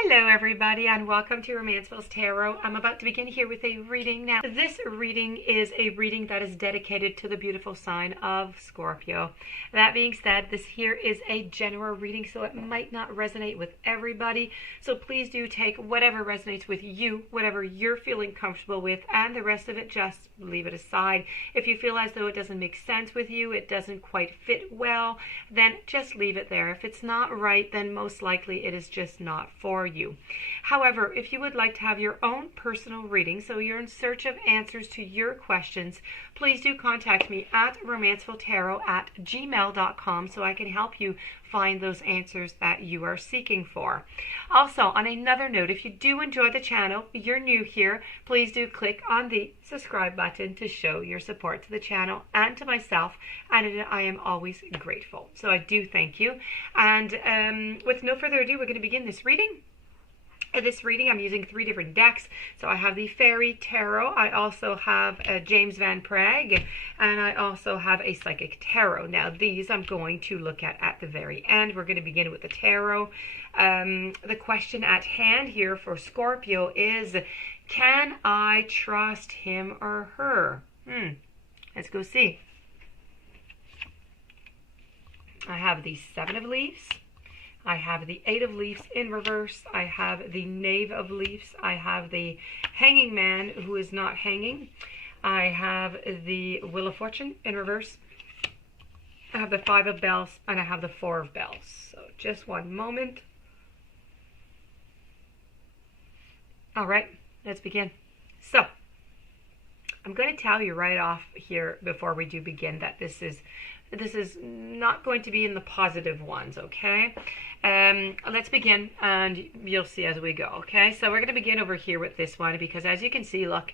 Hello everybody and welcome to Romancefull's Tarot. I'm about to begin here with a reading. Now this reading is a reading that is dedicated to the beautiful sign of Scorpio. That being said, this here is a general reading, so it might not resonate with everybody. So please do take whatever resonates with you, whatever you're feeling comfortable with, and the rest of it just leave it aside. If you feel as though it doesn't make sense with you, it doesn't quite fit well, then just leave it there. If it's not right, then most likely it is just not for you. However, if you would like to have your own personal reading, so you're in search of answers to your questions, please do contact me at romancefulltarot@gmail.com so I can help you find those answers that you are seeking for. Also, on another note, if you do enjoy the channel, you're new here, please do click on the subscribe button to show your support to the channel and to myself, and I am always grateful. So I do thank you. And with no further ado, we're going to begin this reading. This reading, I'm using 3 different decks. So I have the Fairy Tarot, I also have a James Van Prague, and I also have a Psychic Tarot. Now these I'm going to look at the very end. We're going to begin with the Tarot. The question at hand here for Scorpio is, can I trust him or her? Let's go see. I have the 7 of Leaves. I have the 8 of Leaves in reverse. I have the Knave of Leaves. I have the Hanging Man who is not hanging. I have the Wheel of Fortune in reverse. I have the 5 of Bells, and I have the 4 of Bells. So just one moment. All right, let's begin. So I'm going to tell you right off here before we do begin that this is not going to be in the positive ones, okay? Let's begin, and you'll see as we go, okay? So we're going to begin over here with this one, because as you can see, look,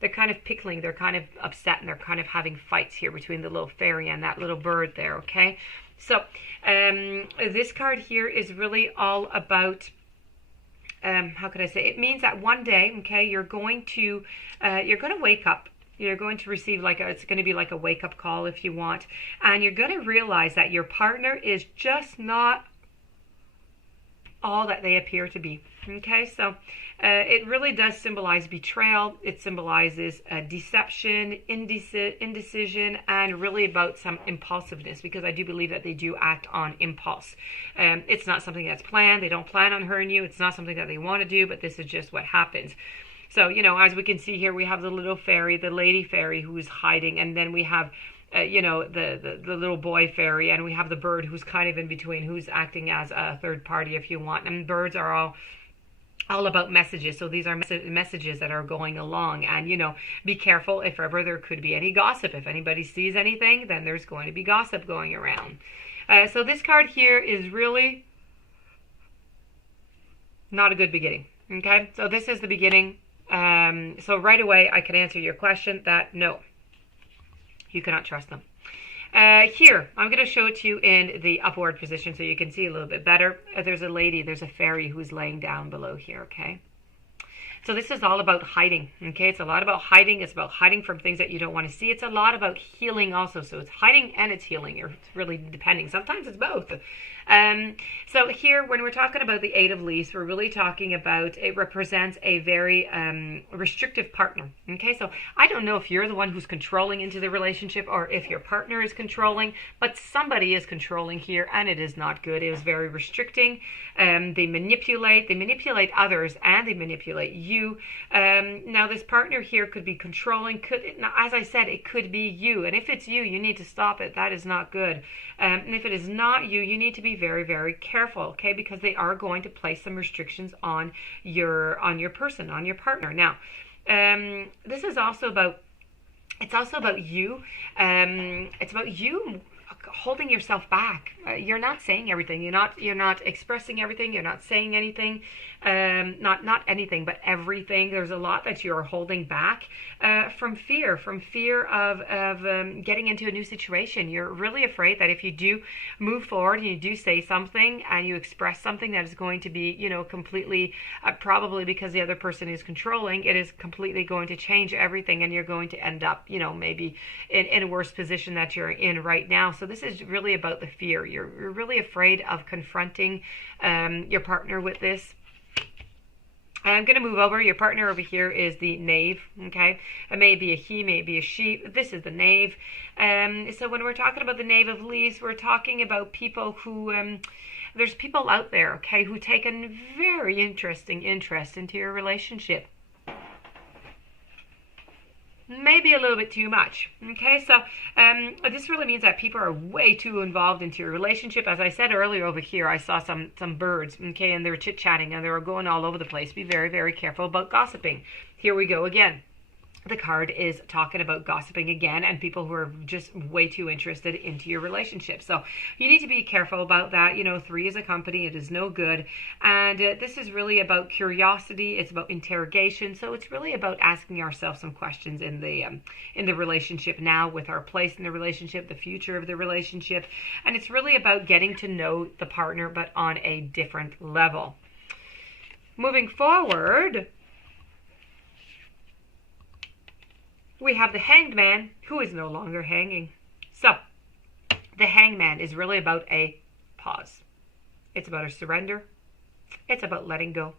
they're kind of pickling, they're kind of upset, and they're kind of having fights here between the little fairy and that little bird there, okay? So this card here is really all about, how could I say, it means that one day, okay, you're going to wake up. You're going to receive it's going to be like a wake-up call if you want. And you're going to realize that your partner is just not all that they appear to be. Okay, so it really does symbolize betrayal. It symbolizes deception, indecision, and really about some impulsiveness, because I do believe that they do act on impulse. It's not something that's planned. They don't plan on hurting you. It's not something that they want to do, but this is just what happens. So, you know, as we can see here, we have the little fairy, the lady fairy who's hiding, and then we have, the little boy fairy, and we have the bird who's kind of in between, who's acting as a third party, if you want. And birds are all about messages. So these are messages that are going along, and, you know, be careful if ever there could be any gossip. If anybody sees anything, then there's going to be gossip going around. So this card here is really not a good beginning. Okay, so this is the beginning. So right away, I can answer your question that no, you cannot trust them. Here, I'm going to show it to you in the upward position so you can see a little bit better. There's a lady, there's a fairy who's laying down below here, okay? So this is all about hiding, okay? It's a lot about hiding. It's about hiding from things that you don't want to see. It's a lot about healing also. So it's hiding and it's healing, or it's really depending. Sometimes it's both. So here, when we're talking about the 8 of Leaves, we're really talking about, it represents a very restrictive partner, okay? So I don't know if you're the one who's controlling into the relationship or if your partner is controlling, but somebody is controlling here, and it is not good. It is very restricting. They manipulate others, and they manipulate you. Now this partner here could be controlling, now, as I said, it could be you, and if it's you, you need to stop it. That is not good. And if it is not you, you need to be very, very careful, okay? Because they are going to place some restrictions on your person, on your partner. Now, this is also about, it's also about you. It's about you holding yourself back. You're not saying everything. You're not expressing everything. You're not saying anything. Not anything, but everything. There's a lot that you're holding back from fear of getting into a new situation. You're really afraid that if you do move forward and you do say something and you express something that is going to be, completely, probably because the other person is controlling, it is completely going to change everything, and you're going to end up, maybe in a worse position that you're in right now. So this is really about the fear. You're really afraid of confronting your partner with this. I'm going to move over. Your partner over here is the knave, okay? It may be a he, may be a she. This is the knave. So when we're talking about the knave of leaves, we're talking about people who, there's people out there, okay, who take a very interesting interest into your relationship. Maybe a little bit too much. Okay, so this really means that people are way too involved into your relationship. As I said earlier over here, I saw some birds, okay, and they were chit-chatting and they were going all over the place. Be very, very careful about gossiping. Here we go again. The card is talking about gossiping again and people who are just way too interested into your relationship. So you need to be careful about that. You know, 3 is a company. It is no good. And this is really about curiosity. It's about interrogation. So it's really about asking ourselves some questions in the relationship now, with our place in the relationship, the future of the relationship. And it's really about getting to know the partner, but on a different level. Moving forward, we have the Hanged Man, who is no longer hanging. So, the Hanged Man is really about a pause. It's about a surrender. It's about letting go.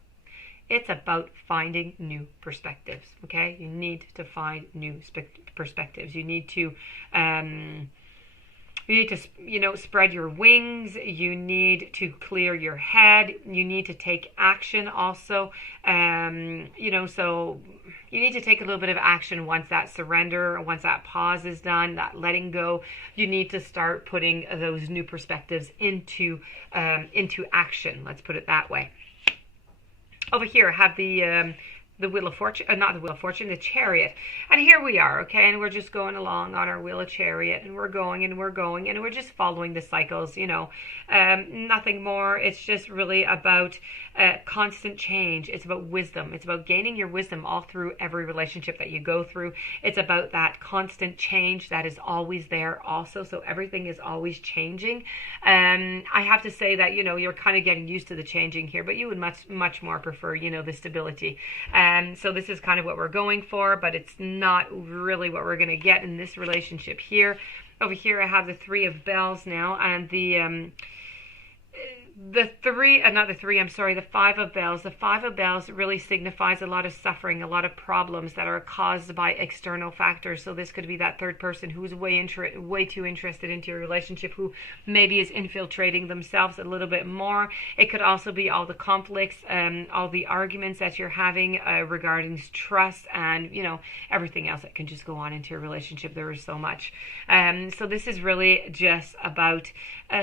It's about finding new perspectives, okay? You need to find new perspectives. You need to, spread your wings. You need to clear your head. You need to take action also. So you need to take a little bit of action once that surrender, once that pause is done, that letting go. You need to start putting those new perspectives into action. Let's put it that way. Over here, I have the Wheel of Fortune, not the Wheel of Fortune, the Chariot. And here we are, okay, and we're just going along on our Wheel of Chariot, and we're going, and we're just following the cycles, nothing more. It's just really about constant change. It's about wisdom. It's about gaining your wisdom all through every relationship that you go through. It's about that constant change that is always there also, so everything is always changing. I have to say that, you're kind of getting used to the changing here, but you would much more prefer, the stability. So this is kind of what we're going for, but it's not really what we're going to get in this relationship here. Over here I have the 3 of Bells now, and the 5 of Bells. The 5 of Bells really signifies a lot of suffering, a lot of problems that are caused by external factors. So this could be that third person who's way too interested into your relationship, who maybe is infiltrating themselves a little bit more. It could also be all the conflicts, all the arguments that you're having regarding trust, and everything else that can just go on into your relationship. There is so much. So this is really just about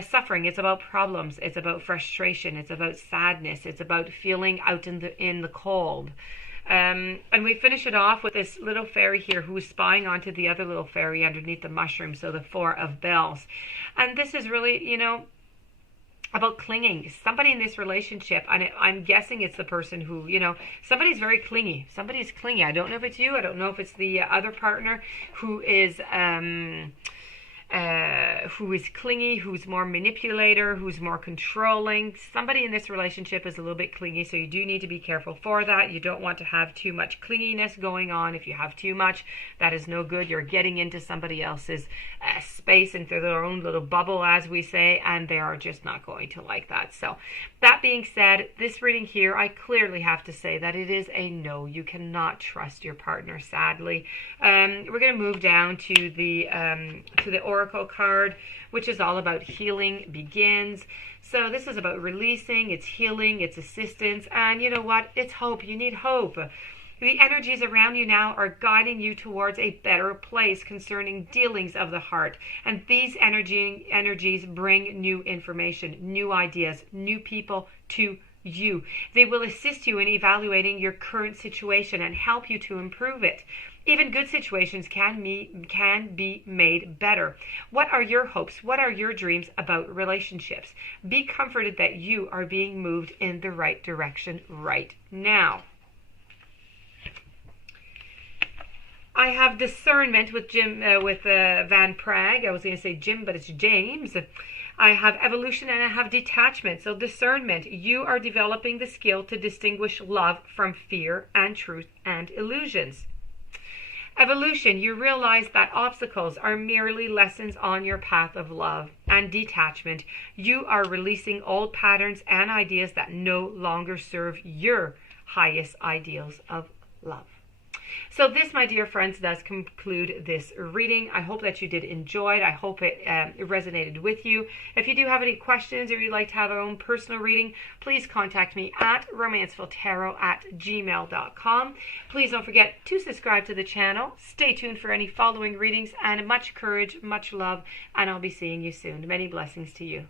suffering. It's about problems. It's about frustration. It's about sadness. It's about feeling out in the cold. And we finish it off with this little fairy here who is spying onto the other little fairy underneath the mushroom. So the 4 of Bells. And this is really, about clinging. Somebody in this relationship, and I'm guessing it's the person who, somebody's very clingy. Somebody's clingy. I don't know if it's you. I don't know if it's the other partner who is clingy, who's more manipulator, who's more controlling. Somebody in this relationship is a little bit clingy, so you do need to be careful for that. You don't want to have too much clinginess going on. If you have too much, that is no good. You're getting into somebody else's space, into their own little bubble, as we say, and they are just not going to like that. So that being said, this reading here, I clearly have to say that it is a no. You cannot trust your partner, sadly. We're going to move down to the Oracle card, which is all about healing begins. So this is about releasing, it's healing, it's assistance, and you know what? It's hope. You need hope. The energies around you now are guiding you towards a better place concerning dealings of the heart. And these energies bring new information, new ideas, new people to you. They will assist you in evaluating your current situation and help you to improve it. Even good situations can be made better. What are your hopes? What are your dreams about relationships? Be comforted that you are being moved in the right direction right now. I have discernment with Van Prague. I was going to say Jim, but it's James. I have evolution and I have detachment. So discernment, you are developing the skill to distinguish love from fear and truth and illusions. Evolution, you realize that obstacles are merely lessons on your path of love. And detachment, you are releasing old patterns and ideas that no longer serve your highest ideals of love. So this, my dear friends, does conclude this reading. I hope that you did enjoy it. I hope it resonated with you. If you do have any questions or you'd like to have our own personal reading, please contact me at romancefulltarot@gmail.com. Please don't forget to subscribe to the channel. Stay tuned for any following readings, and much courage, much love, and I'll be seeing you soon. Many blessings to you.